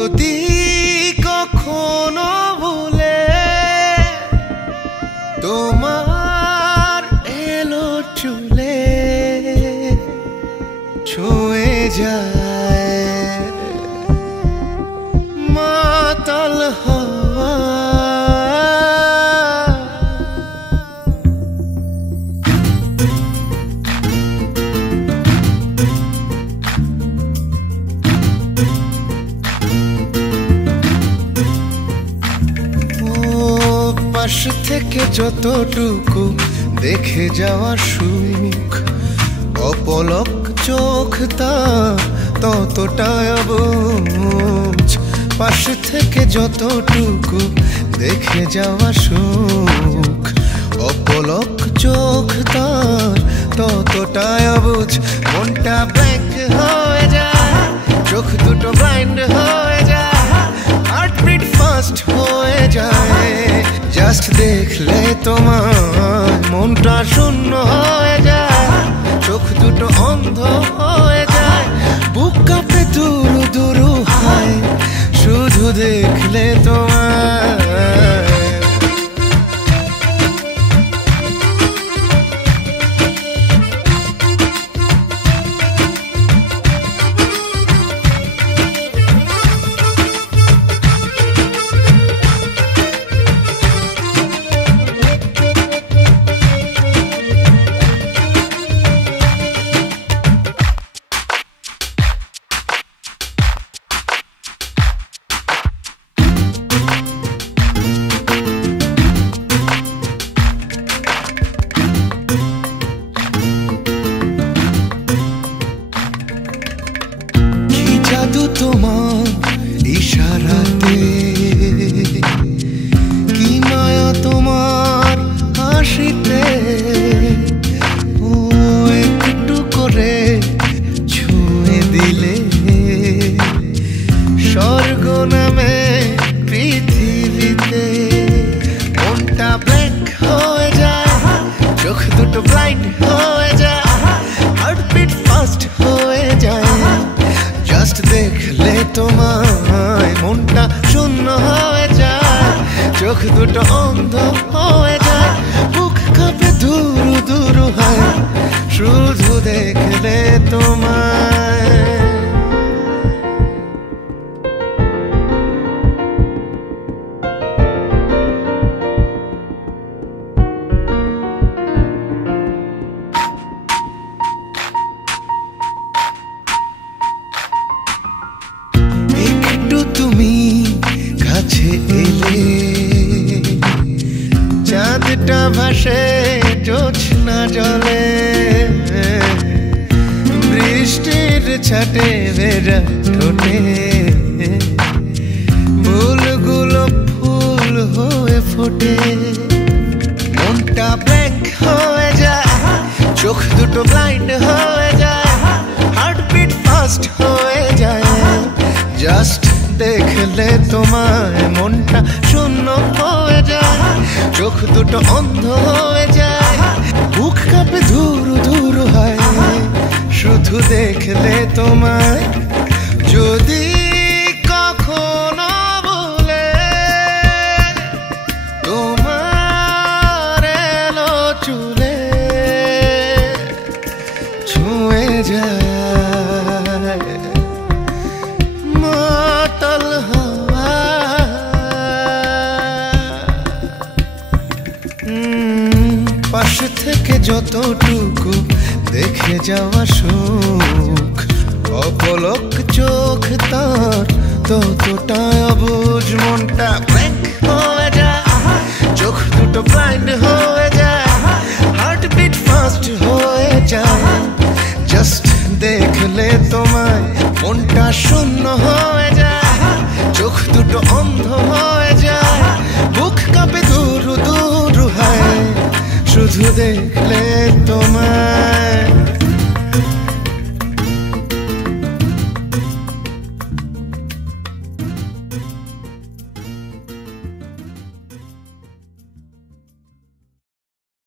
যদি কখনো ভুলে তোমার এলো চুলে ছুঁয়ে যায় মাতাল হওয়া। পাশ থেকে যতটুকু দেখে যাওয়া সুখ, অপলক চোখ তা ততটাই অবুঝ। পাশ থেকে যতটুকু দেখে যাওয়া সুখ, অপলক চোখ তার ততটাই অবুঝ। মনটা ব্ল্যাঙ্ক হয়ে যায়, চোখ দুটো ব্লাইন্ড হয়ে যায়, হার্টবিট ফাস্ট হয়ে যায়। জাস্ট দেখলে তোমার মনটা শূন্য হয়ে যায়, চোখ দুটো অন্ধ হয়ে যায়, বুক কাঁপে দুরু দুরু হয় শুধু দেখলে তোমার। জাদু তোমার ইশারাতে, কি মায়া তোমার হাসিতে, ও একটু করে ছুঁয়ে দিলে স্বর্গ নামে পৃথিবীতে। মনটা ব্ল্যাঙ্ক হয়ে যায়, চোখ দুটো ব্লাইন্ড হয়ে যায়, হার্টবিট ফাস্ট হয়ে যায়। জাস্ট দেখলে তোমায় মনটা শূন্য হয়ে যায়, চোখ দুটো অন্ধ হয়ে যায়, বুক কাঁপে দুরু দুরু হয় শুধু দেখলে তোমায়। তুমি কাছে এলে চাঁদটা ভাসে জোছনা জলে, বৃষ্টির ছাটে ভেজা ঠোঁটে ফুলগুলো ফুল হয়ে ফোটে। মনটা ব্ল্যাঙ্ক হয়ে যায়, চোখ দুটো ব্লাইন্ড হয়ে যায়, হার্টবিট ফাস্ট হয়ে যায়। জাস্ট দেখলে তোমায় মনটা শূন্য হয়ে যায়, চোখ দুটো অন্ধ হয়ে যায়, বুক কাঁপে ধুরু ধুরু হয় শুধু দেখলে তোমায়। যদি কখনো ভুলে তোমার এলো চুলে ছুঁয়ে যায় মাতাল হওয়া। পাশ থেকে যতটুকু দেখে যাওয়া সুখ, অপলক চোখ তার ততটাই অবুঝ। মনটা ব্ল্যাঙ্ক হয়ে যায়, চোখ দুটো ব্লাইন্ড হয়ে যায়, হার্টবিট ফাস্ট হয়ে যায়। জাস্ট দেখলে তোমায় মনটা শূন্য হয়ে যায়, চোখ দুটো অন্ধ হয়ে যায়, বুক কাঁপে দুরু দুরু হয় শুধু দেখলে তোমায়।